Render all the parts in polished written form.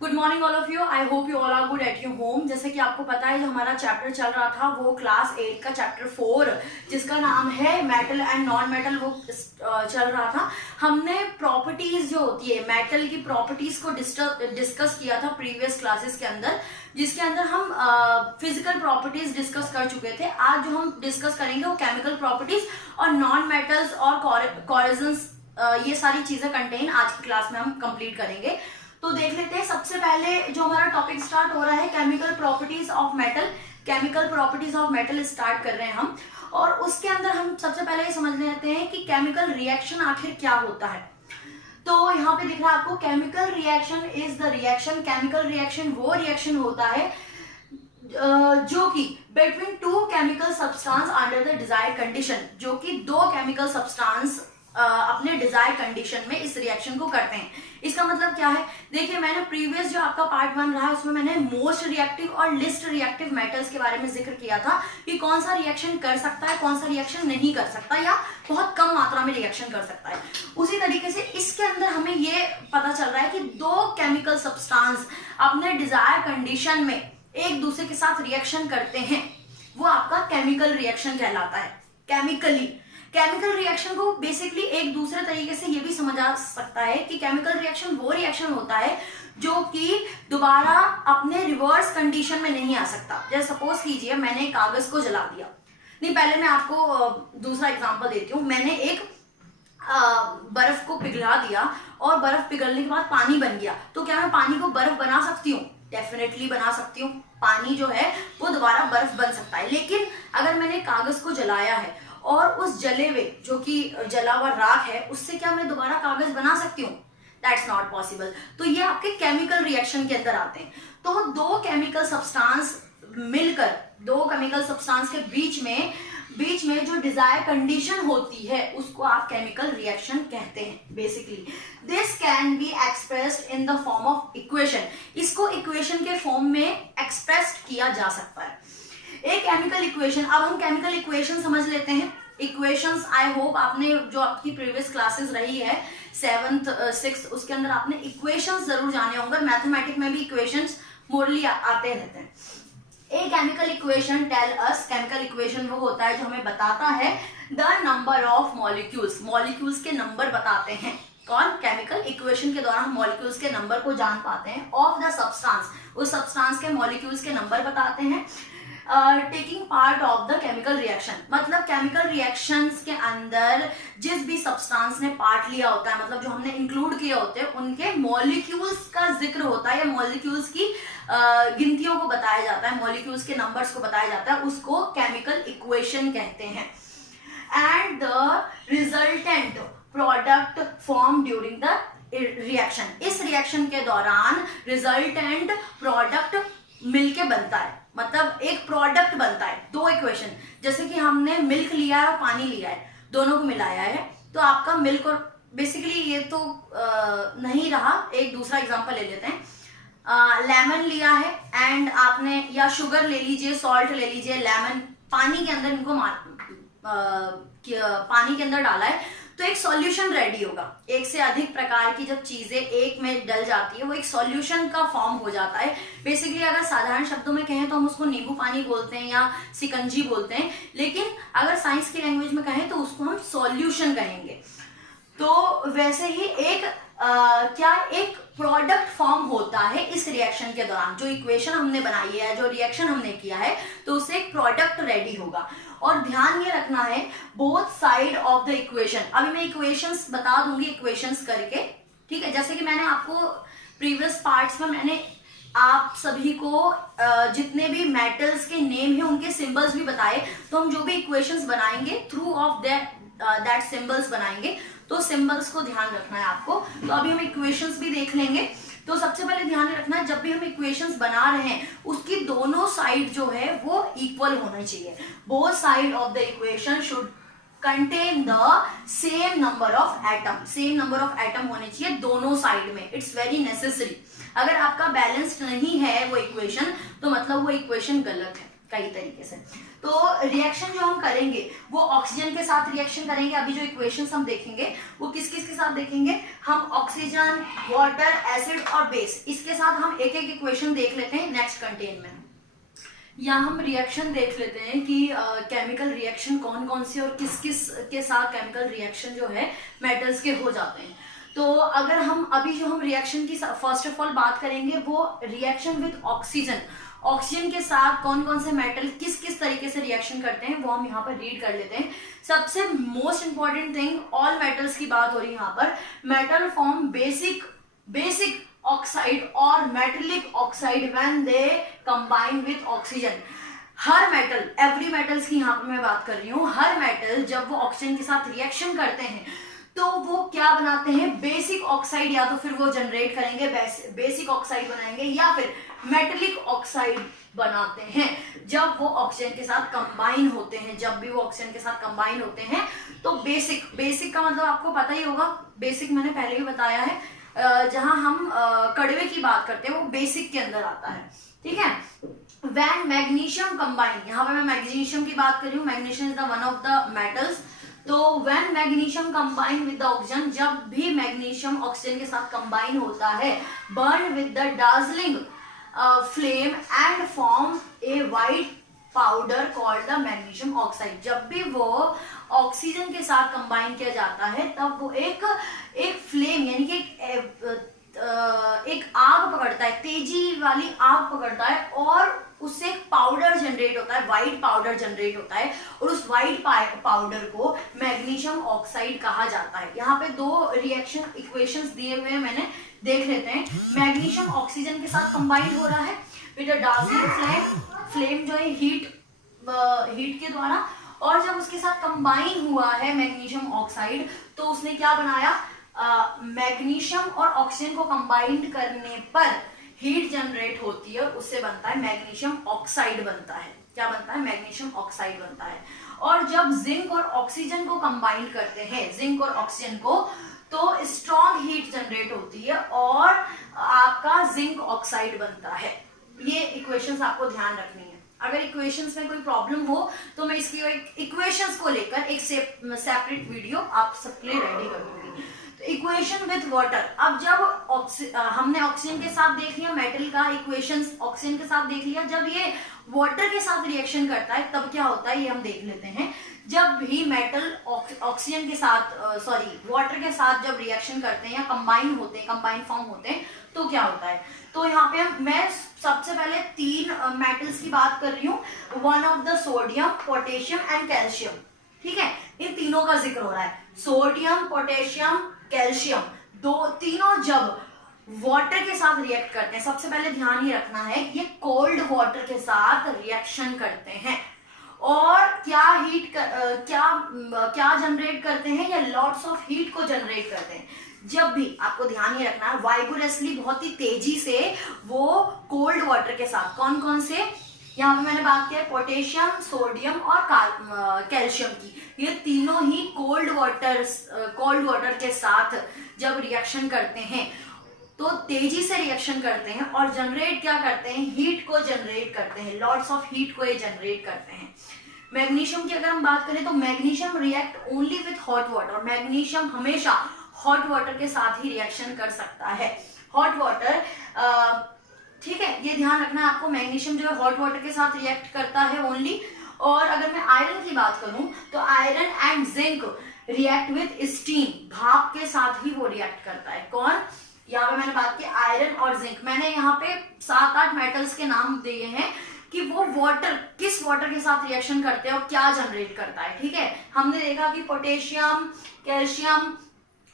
Good morning all of you. I hope you all are good at your home. जैसे कि आपको पता है, जो हमारा चैप्टर चल रहा था वो क्लास 8 का चैप्टर 4 जिसका नाम है मेटल एंड नॉन मेटल, वो चल रहा था। हमने प्रॉपर्टीज जो होती है मेटल की प्रॉपर्टीज को डिस्कस किया था प्रीवियस क्लासेस के अंदर, जिसके अंदर हम फिजिकल प्रॉपर्टीज डिस्कस कर चुके थे। आज जो हम डिस्कस करेंगे वो केमिकल प्रॉपर्टीज और नॉन मेटल्स और कोरेजन्स, ये सारी चीजें कंटेन आज की क्लास में हम कंप्लीट करेंगे। तो देख लेते हैं। सबसे पहले जो हमारा टॉपिक स्टार्ट हो रहा है chemical properties of metal. Chemical properties of metal start कर रहे हैं हम, और उसके अंदर हम सबसे पहले ये समझ लेते हैं कि केमिकल रिएक्शन आखिर क्या होता है। तो यहाँ पे दिख रहा है आपको, chemical reaction is the reaction. Chemical reaction वो रिएक्शन होता है जो कि between two chemical substance under the desired condition, जो कि दो केमिकल सब्सटेंस अपने डिजायर्ड कंडीशन में इस रिएक्शन को करते हैं। इसका मतलब क्या है, देखिए मैंने प्रीवियस जो आपका पार्ट 1 रहा है उसमें मैंने मोस्ट रिएक्टिव और लिस्ट रिएक्टिव मेटल्स के बारे में जिक्र किया था कि कौन सा रिएक्शन कर सकता है, कौन सा रिएक्शन नहीं कर सकता, या बहुत कम मात्रा में रिएक्शन कर सकता है। उसी तरीके से इसके अंदर हमें ये पता चल रहा है कि दो केमिकल सब्सटेंस अपने डिजायर्ड कंडीशन में एक दूसरे के साथ रिएक्शन करते हैं, वो आपका केमिकल रिएक्शन कहलाता है। केमिकल रिएक्शन को बेसिकली एक दूसरे तरीके से ये भी समझा सकता है कि केमिकल रिएक्शन वो रिएक्शन होता है जो कि दोबारा अपने रिवर्स कंडीशन में नहीं आ सकता। जैसे सपोज कीजिए मैंने कागज को जला दिया, नहीं पहले मैं आपको दूसरा एग्जांपल देती हूँ। मैंने एक बर्फ को पिघला दिया और बर्फ पिघलने के बाद पानी बन गया, तो क्या मैं पानी को बर्फ बना सकती हूँ? डेफिनेटली बना सकती हूँ। पानी जो है वो दोबारा बर्फ बन सकता है। लेकिन अगर मैंने कागज को जलाया है और उस जले हुए जो कि जला हुआ राख है उससे क्या मैं दोबारा कागज बना सकती हूँ? That's not possible. तो ये आपके केमिकल रिएक्शन के अंदर आते हैं। तो दो केमिकल सब्सटेंस मिलकर, दो केमिकल सब्सटेंस के बीच में जो डिजायर कंडीशन होती है उसको आप केमिकल रिएक्शन कहते हैं। Basically this can be expressed in the form of equation. इसको इक्वेशन के फॉर्म में एक्सप्रेस्ड किया जा सकता है। एक केमिकल इक्वेशन, अब हम केमिकल इक्वेशन समझ लेते हैं। इक्वेशंस आई होप आपने जो आपकी प्रीवियस क्लासेस रही है 7th 6th, उसके अंदर आपने इक्वेशंस जरूर जाने होंगे। मैथमेटिक्स में भी इक्वेशंस मोरली आते रहते हैं। A chemical equation tell us, chemical equation वो होता है जो हमें बताता है the number of molecules, molecules के नंबर बताते हैं। कौन? केमिकल इक्वेशन के द्वारा हम मॉलिक्यूल्स के नंबर को जान पाते हैं। ऑफ द सब्सटेंस, उस सब्सटेंस के मॉलिक्यूल्स के नंबर बताते हैं। Taking part of the chemical reaction, मतलब केमिकल रिएक्शंस के अंदर जिस भी सब्सटेंस ने पार्ट लिया होता है, मतलब जो हमने इंक्लूड किए होते हैं, उनके मॉलिक्यूल्स का जिक्र होता है या मॉलिक्यूल्स की गिनतियों को बताया जाता है, मॉलिक्यूल्स के नंबर्स को बताया जाता है, उसको केमिकल इक्वेशन कहते हैं। And the resultant product form during the reaction, इस रिएक्शन के दौरान रिजल्टेंट प्रोडक्ट मिलके बनता है, मतलब एक प्रोडक्ट बनता है। दो इक्वेशन, जैसे कि हमने मिल्क लिया है और पानी लिया है, दोनों को मिलाया है, तो आपका मिल्क और बेसिकली ये तो नहीं रहा। एक दूसरा एग्जांपल ले लेते हैं। लेमन लिया है एंड आपने, या शुगर ले लीजिए, सॉल्ट ले लीजिए, लेमन, पानी के अंदर इनको पानी के अंदर डाला है, तो एक सॉल्यूशन रेडी होगा। एक से अधिक प्रकार की जब चीजें एक में डल जाती है वो एक सॉल्यूशन का फॉर्म हो जाता है। बेसिकली अगर साधारण शब्दों में कहें तो हम उसको नींबू पानी बोलते हैं या सिकंजी बोलते हैं, लेकिन अगर साइंस की लैंग्वेज में कहें तो उसको हम सॉल्यूशन कहेंगे। तो वैसे ही एक एक प्रोडक्ट फॉर्म होता है इस रिएक्शन के दौरान। जो इक्वेशन हमने बनाई है, जो रिएक्शन हमने किया है, तो उससे एक प्रोडक्ट रेडी होगा। और ध्यान ये रखना है both side of the equation. अभी मैं इक्वेशंस बता दूंगी, इक्वेशंस करके, ठीक है। जैसे कि मैंने आपको प्रीवियस पार्ट्स में मैंने आप सभी को जितने भी मेटल्स के नेम है उनके सिंबल्स भी बताए। तो हम जो भी इक्वेशंस बनाएंगे थ्रू ऑफ दैट सिंबल्स बनाएंगे, तो सिंबल्स को ध्यान रखना है आपको। तो अभी हम इक्वेशंस भी देख लेंगे। तो सबसे पहले ध्यान रखना है, जब भी हम इक्वेशंस बना रहे हैं उसकी दोनों साइड जो है वो इक्वल होना चाहिए। Both side of the equation should contain the same number of atom, same number of atom होने चाहिए दोनों साइड में। It's very necessary. अगर आपका बैलेंस्ड नहीं है वो इक्वेशन, तो मतलब वो इक्वेशन गलत है कई तरीके से। तो रिएक्शन जो हम करेंगे वो ऑक्सीजन के साथ रिएक्शन करेंगे। अभी जो इक्वेशंस हम देखेंगे वो किस किस के साथ देखेंगे, हम ऑक्सीजन, वाटर, एसिड और बेस, इसके साथ हम एक एक इक्वेशन देख लेते हैं नेक्स्ट कंटेन में। यहाँ हम रिएक्शन देख लेते हैं कि केमिकल रिएक्शन कौन कौन सी और किस किस के साथ केमिकल रिएक्शन जो है मेटल्स के हो जाते हैं। तो अगर हम अभी जो हम रिएक्शन की फर्स्ट ऑफ ऑल बात करेंगे वो रिएक्शन विद ऑक्सीजन, ऑक्सीजन के साथ कौन कौन से मेटल किस किस तरीके से रिएक्शन करते हैं वो हम यहाँ पर रीड कर लेते हैं। सबसे most important thing, all metals की बात हो रही है यहाँ पर। मेटल फॉर्म बेसिक ऑक्साइड और metallic oxide when they combine with oxygen. Her metal, every metals की यहाँ पर मैं बात कर रही हूँ, हर मेटल जब वो ऑक्सीजन के साथ रिएक्शन करते हैं तो वो क्या बनाते हैं, बेसिक ऑक्साइड, या तो फिर वो जनरेट करेंगे बेसिक ऑक्साइड बनाएंगे या फिर मेटेलिक ऑक्साइड बनाते हैं जब वो ऑक्सीजन के साथ कंबाइन होते हैं। जब भी वो ऑक्सीजन के साथ कंबाइन होते हैं तो बेसिक का मतलब आपको पता ही होगा, बेसिक मैंने पहले भी बताया है, जहां हम कड़वे की बात करते हैं वो बेसिक के अंदर आता है, ठीक है। व्हेन मैग्नीशियम कंबाइन, यहाँ पे मैं मैग्नीशियम की बात कर रही हूँ, magnesium is the one of the metals. तो when magnesium combine with the oxygen, जब भी मैग्नीशियम ऑक्सीजन के साथ कंबाइन होता है, burn with the dazzling flame and form a white powder called the magnesium oxide. जब भी वो ऑक्सीजन के साथ कंबाइन किया जाता है तब वो एक फ्लेम यानी कि एक आग पकड़ता है, तेजी वाली आग पकड़ता है और उससे एक पाउडर जनरेट होता है, व्हाइट पाउडर जनरेट होता है और उस व्हाइट पाउडर को मैग्नीशियम ऑक्साइड कहा जाता है। यहाँ पे दो रिएक्शन इक्वेशंस दिए हुए हैं, मैंने देख लेते हैं। मैग्नीशियम ऑक्सीजन के साथ कंबाइन हो रहा है विद अ डार्जलिंग फ्लेम जो है हीट के द्वारा, और जब उसके साथ कंबाइन हुआ है मैग्नीशियम ऑक्साइड तो उसने क्या बनाया, मैग्नीशियम और ऑक्सीजन को कंबाइंड करने पर हीट जनरेट होती है, उससे बनता है मैग्नीशियम ऑक्साइड बनता है। क्या बनता है, मैग्नीशियम ऑक्साइड बनता है। और जब जिंक और ऑक्सीजन को कंबाइन करते हैं, जिंक और ऑक्सीजन को, तो स्ट्रॉन्ग हीट जनरेट होती है और आपका जिंक ऑक्साइड बनता है। ये इक्वेशंस आपको ध्यान रखनी है। अगर इक्वेशंस में कोई प्रॉब्लम हो तो मैं इसकी इक्वेशंस को लेकर एक सेपरेट वीडियो आप सबके लिए रेडी कर दूंगी। तो इक्वेशन विथ वाटर, अब जब हमने ऑक्सीजन के साथ देख लिया मेटल का इक्वेशंस, ऑक्सीजन के साथ देख लिया, जब ये वाटर के साथ रिएक्शन करता है तब क्या होता है ये हम देख लेते हैं। जब भी मेटल ऑक्सीजन के साथ वाटर के साथ जब रिएक्शन करते हैं या कंबाइन होते हैं, कंबाइन फॉर्म होते हैं, तो क्या होता है। तो यहाँ पे मैं सबसे पहले तीन मेटल्स की बात कर रही हूँ, one of the sodium, potassium and calcium, ठीक है। इन तीनों का जिक्र हो रहा है, सोडियम, पोटेशियम, कैल्शियम, तीनों जब वाटर के साथ रिएक्ट करते हैं, सबसे पहले ध्यान ही रखना है ये कोल्ड वाटर के साथ रिएक्शन करते हैं और क्या जनरेट करते हैं, या लॉट्स ऑफ हीट को जनरेट करते हैं। जब भी आपको ध्यान ही रखना है वाइगोरसली, बहुत ही तेजी से वो कोल्ड वाटर के साथ, कौन कौन से, यहाँ पे मैंने बात किया पोटेशियम, सोडियम और कैल्शियम की, ये तीनों ही कोल्ड वाटर के साथ जब रिएक्शन करते हैं तो तेजी से रिएक्शन करते हैं और जनरेट क्या करते हैं, हीट को जनरेट करते हैं, लॉट्स ऑफ हीट को ये जनरेट करते हैं। मैग्नीशियम की अगर हम बात करें तो magnesium react only with hot water, magnesium हमेशा हॉट वाटर के साथ ही रिएक्शन कर सकता है। हॉट वाटर, ठीक है, ये ध्यान रखना है आपको, मैग्नीशियम जो है हॉट वाटर के साथ रिएक्ट करता है ओनली। और अगर मैं आयरन की बात करूं तो iron and zinc react with steam, भाप के साथ ही वो रिएक्ट करता है। कौन, यहाँ पे मैंने बात की आयरन और जिंक, मैंने यहाँ पे 7-8 मेटल्स के नाम दिए हैं कि वो वाटर किस वाटर के साथ रिएक्शन करते हैं और क्या जनरेट करता है, ठीक है। हमने देखा कि पोटेशियम, कैल्शियम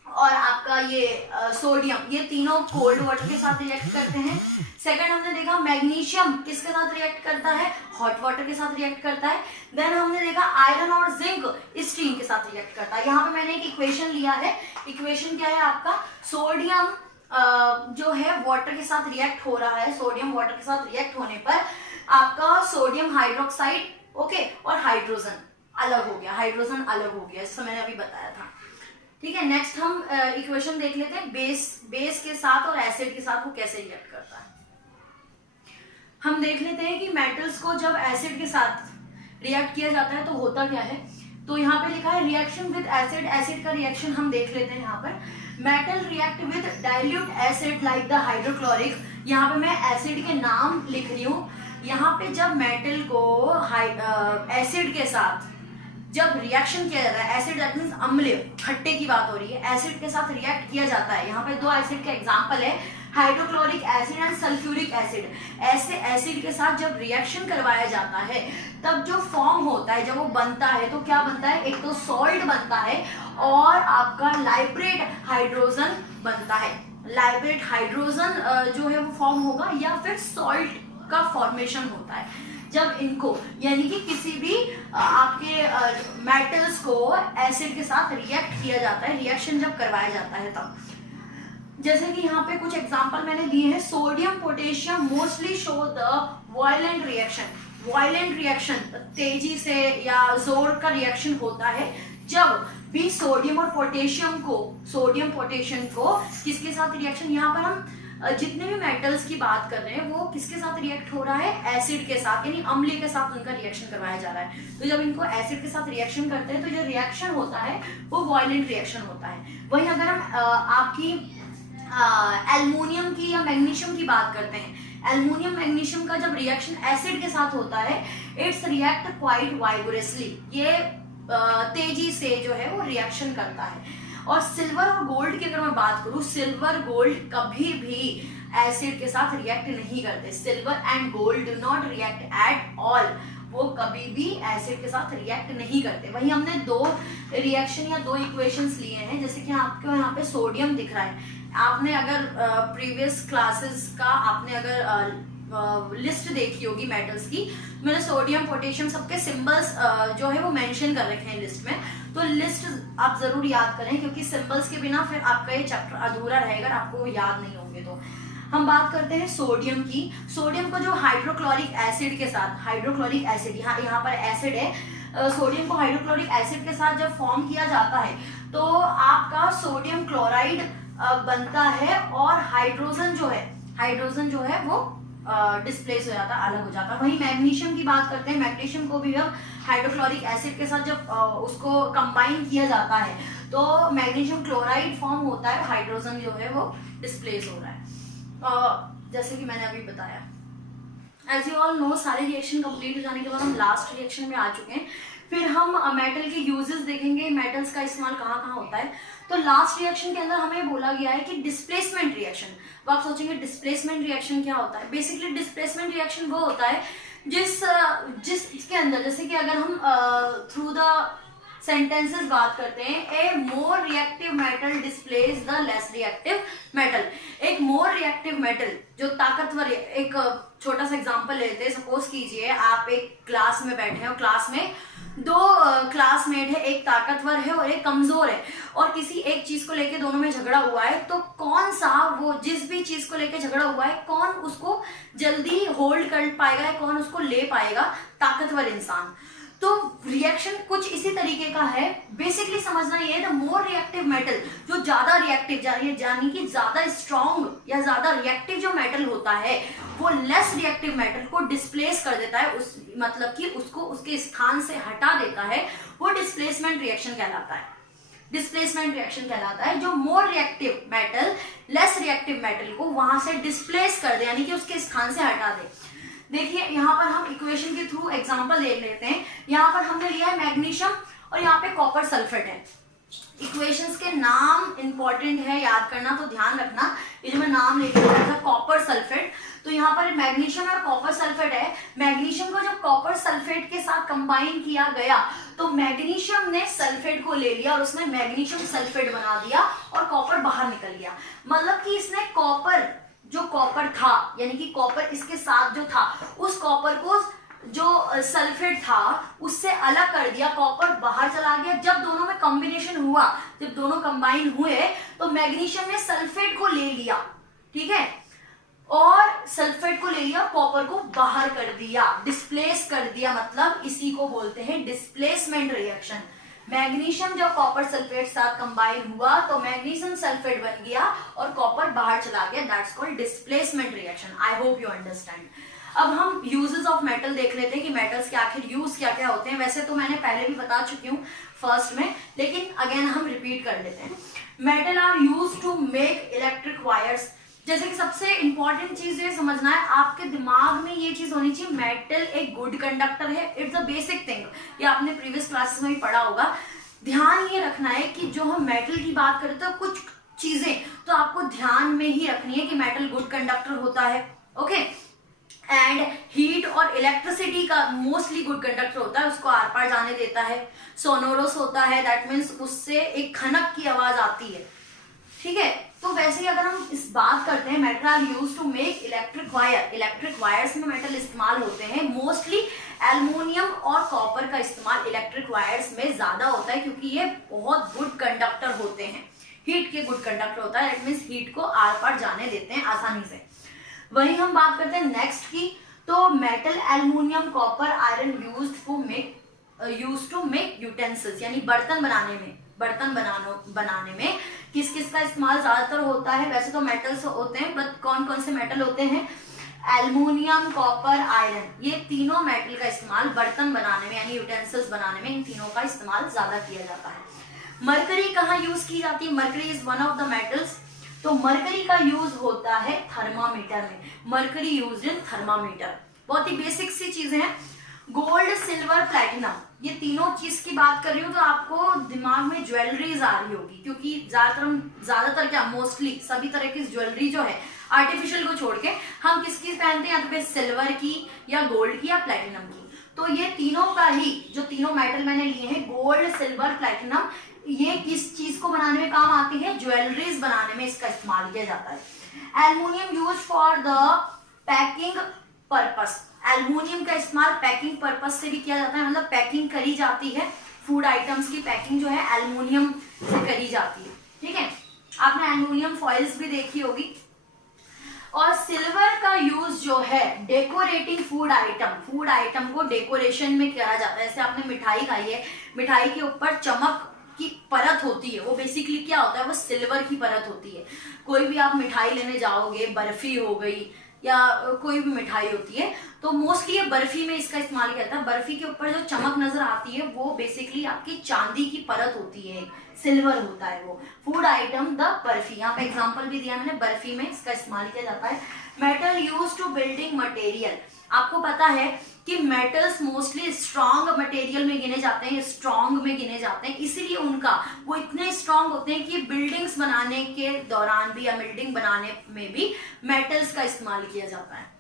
और आपका ये सोडियम, ये तीनों कोल्ड वाटर के साथ रिएक्ट करते हैं। सेकंड हमने देखा मैग्नीशियम किसके साथ रिएक्ट करता है, हॉट वाटर के साथ रिएक्ट करता है। देन हमने देखा आयरन और जिंक स्टीम के साथ रिएक्ट करता है। यहाँ पे मैंने एक इक्वेशन लिया है, इक्वेशन क्या है आपका, सोडियम जो है वाटर के साथ रिएक्ट हो रहा है, सोडियम वाटर के साथ रिएक्ट होने पर आपका सोडियम हाइड्रोक्साइड, ओके, और हाइड्रोजन अलग हो गया, हाइड्रोजन अलग हो गया, इसको मैंने अभी बताया था, ठीक है। नेक्स्ट हम इक्वेशन देख लेते हैं बेस के साथ और एसिड के साथ वो कैसे रिएक्ट करता है। हम देख लेते हैं कि मेटल्स को जब एसिड के साथ रिएक्ट किया जाता है तो होता क्या है, तो यहाँ पे लिखा है रिएक्शन विद एसिड, एसिड का रिएक्शन हम देख लेते हैं यहाँ पर। Metal react with dilute acid like the hydrochloric, यहाँ पे मैं एसिड के नाम लिख रही हूँ। यहाँ पे जब मेटल को एसिड के साथ जब रिएक्शन किया जाता है, एसिड दैट मींस अम्ल, खट्टे की बात हो रही है, एसिड के साथ रिएक्ट किया जाता है। यहाँ पे दो एसिड के एग्जांपल है, hydrochloric acid and sulphuric acid. ऐसे एसिड के साथ जब रिएक्शन करवाया जाता है तब जो फॉर्म होता है, जब वो बनता है तो क्या बनता है, एक तो सॉल्ट बनता है और आपका लाइब्रेट हाइड्रोजन बनता है। लाइब्रेट हाइड्रोजन जो है वो फॉर्म होगा या फिर सॉल्ट का फॉर्मेशन होता है जब इनको, यानी कि किसी भी आपके मेटल्स को एसिड के साथ रिएक्ट किया जाता है, रिएक्शन जब करवाया जाता है तब। जैसे कि यहाँ पे कुछ एग्जांपल मैंने दिए हैं, sodium potassium mostly show the violent reaction. Violent reaction तेजी से या जोर का रिएक्शन होता है जब भी सोडियम और पोटेशियम को किसके साथ रिएक्शन, यहाँ पर हम जितने भी मेटल्स की बात कर रहे हैं वो किसके साथ रिएक्ट हो रहा है, एसिड के साथ, यानी अम्ल के साथ उनका रिएक्शन करवाया जा रहा है। तो जब इनको एसिड के साथ रिएक्शन करते हैं तो जो रिएक्शन होता है वो वायलेंट रिएक्शन होता है। वहीं अगर हम आपकी एल्युमिनियम की या मैग्नीशियम की बात करते हैं, एल्युमिनियम मैग्नीशियम का जब रिएक्शन एसिड के साथ होता है, इट्स रिएक्ट क्वाइट वाइगोरसली, ये तेजी से जो है वो रिएक्शन करता है। और सिल्वर और गोल्ड की अगर मैं बात करूं, सिल्वर गोल्ड कभी भी एसिड के साथ रिएक्ट नहीं करते। Silver and gold do not react at all, वो कभी भी एसिड के साथ रिएक्ट नहीं करते। वहीं हमने दो रिएक्शन या दो इक्वेशंस लिए हैं, जैसे कि आपको यहाँ पे सोडियम दिख रहा है। आपने अगर प्रीवियस क्लासेस का आपने अगर लिस्ट देखी होगी मेटल्स की, मैंने सोडियम पोटेशियम सबके सिंबल्स जो है वो मेंशन कर रखे हैं लिस्ट में, तो लिस्ट आप जरूर याद करें क्योंकि सिंबल्स के बिना फिर आपका ये चैप्टर अधूरा रहेगा, आपको याद नहीं होंगे। तो हम बात करते हैं सोडियम की। सोडियम को जो हाइड्रोक्लोरिक एसिड के साथ, हाइड्रोक्लोरिक एसिड यहाँ पर एसिड है, सोडियम को हाइड्रोक्लोरिक एसिड के साथ जब फॉर्म किया जाता है तो आपका सोडियम क्लोराइड बनता है और हाइड्रोजन जो है वो डिस्प्लेस हो जाता है, अलग हो जाता है। वहीं मैग्नीशियम की बात करते हैं, मैग्नीशियम को भी हम हाइड्रोक्लोरिक एसिड के साथ जब उसको कंबाइन किया जाता है तो मैग्नीशियम क्लोराइड फॉर्म होता है, हाइड्रोजन जो है वो डिस्प्लेस हो रहा है। जैसे कि मैंने अभी बताया, एज यू ऑल नो, सारे रिएक्शन कंप्लीट हो जाने के बाद हम लास्ट रिएक्शन में आ चुके हैं। फिर हम मेटल के यूजेस देखेंगे, मेटल्स का इस्तेमाल कहाँ कहाँ होता है। तो लास्ट रिएक्शन के अंदर हमें बोला गया है कि डिस्प्लेसमेंट रिएक्शन। तो आप सोचेंगे डिस्प्लेसमेंट रिएक्शन क्या होता है। बेसिकली डिस्प्लेसमेंट रिएक्शन वो होता है जिसके अंदर, जैसे कि अगर हम थ्रू द सेंटेंसेस बात करते हैं, a more reactive metal displace the less reactive metal. एक मोर रिएक्टिव मेटल जो ताकतवर, एक छोटा सा एग्जांपल लेते हैं। सपोज कीजिए आप एक क्लास में बैठे हैं और क्लास में दो क्लासमेट है, एक ताकतवर है और एक कमजोर है, और किसी एक चीज को लेके दोनों में झगड़ा हुआ है, तो कौन सा, वो जिस भी चीज को लेके झगड़ा हुआ है, कौन उसको जल्दी होल्ड कर पाएगा, कौन उसको ले पाएगा, ताकतवर इंसान। तो रिएक्शन कुछ इसी तरीके का है। बेसिकली समझना ये है, द मोर रिएक्टिव मेटल, जो ज्यादा रिएक्टिव यानी कि ज्यादा स्ट्रॉन्ग या ज्यादा रिएक्टिव जो मेटल होता है वो लेस रिएक्टिव मेटल को डिस्प्लेस कर देता है, उस मतलब कि उसको उसके स्थान से हटा देता है, वो डिस्प्लेसमेंट रिएक्शन कहलाता है। डिस्प्लेसमेंट रिएक्शन कहलाता है जो मोर reactive metal less reactive metal को वहां से डिस्प्लेस कर दे, यानी कि उसके स्थान से हटा दे। देखिए यहाँ पर हम इक्वेशन के थ्रू एग्जांपल ले लेते हैं। यहाँ पर हमने लिया है मैग्नीशियम और यहाँ पे कॉपर सल्फेट है। इक्वेशंस के नाम इंपॉर्टेंट है, याद करना, तो ध्यान रखना। ये जो मैं नाम लेके आया था कॉपर सल्फेट, तो यहाँ पर मैग्नीशियम और कॉपर सल्फेट है। मैग्नीशियम को जब कॉपर सल्फेट के साथ कंबाइन किया गया तो मैग्नीशियम ने सल्फेट को ले लिया और उसने मैग्नीशियम सल्फेट बना दिया और कॉपर बाहर निकल गया। मतलब कि इसने कॉपर था, यानी कि कॉपर इसके साथ जो था, उस कॉपर को जो सल्फेट था उससे अलग कर दिया, कॉपर बाहर चला गया। जब दोनों में कॉम्बिनेशन हुआ, जब दोनों कंबाइन हुए तो मैग्नीशियम ने सल्फेट को ले लिया, ठीक है, और सल्फेट को ले लिया, कॉपर को बाहर कर दिया, डिस्प्लेस कर दिया। मतलब इसी को बोलते हैं डिस्प्लेसमेंट रिएक्शन। मैग्नीशियम जब कॉपर सल्फेट साथ कंबाइन हुआ तो मैग्नीशियम सल्फेट बन गया और कॉपर बाहर चला गया, that's called displacement reaction. I hope you understand. अब हम यूजेस ऑफ मेटल देख लेते हैं कि मेटल्स के आखिर यूज क्या क्या होते हैं। वैसे तो मैंने पहले भी बता चुकी हूँ फर्स्ट में, लेकिन अगेन हम रिपीट कर लेते हैं। Metal are use to make electric wires. जैसे कि सबसे इंपॉर्टेंट चीज ये समझना है, आपके दिमाग में ये चीज होनी चाहिए, मेटल एक गुड कंडक्टर है। इट्स अ बेसिक थिंग, ये आपने प्रीवियस क्लासेस में भी पढ़ा होगा। ध्यान ये रखना है कि जो हम मेटल की बात करें तो कुछ चीजें तो आपको ध्यान में ही रखनी है कि मेटल गुड कंडक्टर होता है, ओके। एंड हीट और इलेक्ट्रिसिटी का मोस्टली गुड कंडक्टर होता है, उसको आर पार जाने देता है। सोनोरस होता है, दैट मीन्स उससे एक खनक की आवाज आती है, ठीक है। तो वैसे ही अगर हम इस बात करते हैं, metal are use to make electric wire, electric wires में मेटल इस्तेमाल होते हैं। मोस्टली एल्युमिनियम और कॉपर का इस्तेमाल इलेक्ट्रिक वायर्स में ज्यादा होता है, क्योंकि ये बहुत गुड कंडक्टर होते हैं, हीट के गुड कंडक्टर होता है, दैट मीन्स हीट को आर पार जाने देते हैं आसानी से। वही हम बात करते हैं नेक्स्ट की, तो metal, aluminium, copper, iron use to make utensils, यानी बर्तन बनाने में किस किस का इस्तेमाल ज्यादातर होता है। वैसे तो मेटल्स होते हैं, बट कौन कौन से मेटल होते हैं, एल्युमिनियम, कॉपर, आयरन, ये तीनों मेटल का इस्तेमाल बर्तन बनाने में यानी यूटेंसिल्स बनाने में इन तीनों का इस्तेमाल ज्यादा किया जाता है। मरकरी कहाँ यूज की जाती है? Mercury is one of the metals. तो मरकरी का यूज होता है थर्मामीटर में, मरकरी यूज इन थर्मामीटर। बहुत ही बेसिक सी चीजें हैं। गोल्ड, सिल्वर, प्लैटिनम, ये तीनों चीज की बात कर रही हूँ तो आपको दिमाग में ज्वेलरीज आ रही होगी, क्योंकि ज्यादातर क्या मोस्टली सभी तरह की ज्वेलरी जो है आर्टिफिशियल को छोड़ के हम किसकी पहनते हैं, या तो सिल्वर की या गोल्ड की या प्लैटिनम की। तो ये तीनों का ही, जो तीनों मेटल मैंने लिए हैं, गोल्ड, सिल्वर, प्लैटिनम, ये किस चीज को बनाने में काम आती है? ज्वेलरीज बनाने में इसका इस्तेमाल किया जाता है। Aluminium use for the packing purpose, aluminium का इस्तेमाल पैकिंग पर्पस से भी किया जाता है, मतलब पैकिंग करी जाती है, फूड आइटम्स की पैकिंग जो है एल्युमिनियम से करी जाती है, ठीक है। आपने एल्युमिनियम फॉइल्स भी देखी होगी। और सिल्वर का यूज जो है डेकोरेटिंग फूड आइटम को डेकोरेशन में किया जाता है। जैसे आपने मिठाई खाई है, मिठाई के ऊपर चमक की परत होती है, वो बेसिकली क्या होता है, वो सिल्वर की परत होती है। कोई भी आप मिठाई लेने जाओगे, बर्फी हो गई या कोई भी मिठाई होती है, तो मोस्टली ये बर्फी में इसका इस्तेमाल किया जाता है। बर्फी के ऊपर जो चमक नजर आती है वो बेसिकली आपकी चांदी की परत होती है, सिल्वर होता है वो। फूड आइटम द बर्फी, यहाँ पे एग्जांपल भी दिया मैंने, बर्फी में इसका इस्तेमाल किया जाता है। Metal use to building material, आपको पता है कि मेटल्स मोस्टली स्ट्रॉन्ग मटेरियल में गिने जाते हैं, इसीलिए उनका वो इतने स्ट्रॉन्ग होते हैं कि बिल्डिंग्स बनाने के दौरान भी या बिल्डिंग बनाने में भी मेटल्स का इस्तेमाल किया जाता है।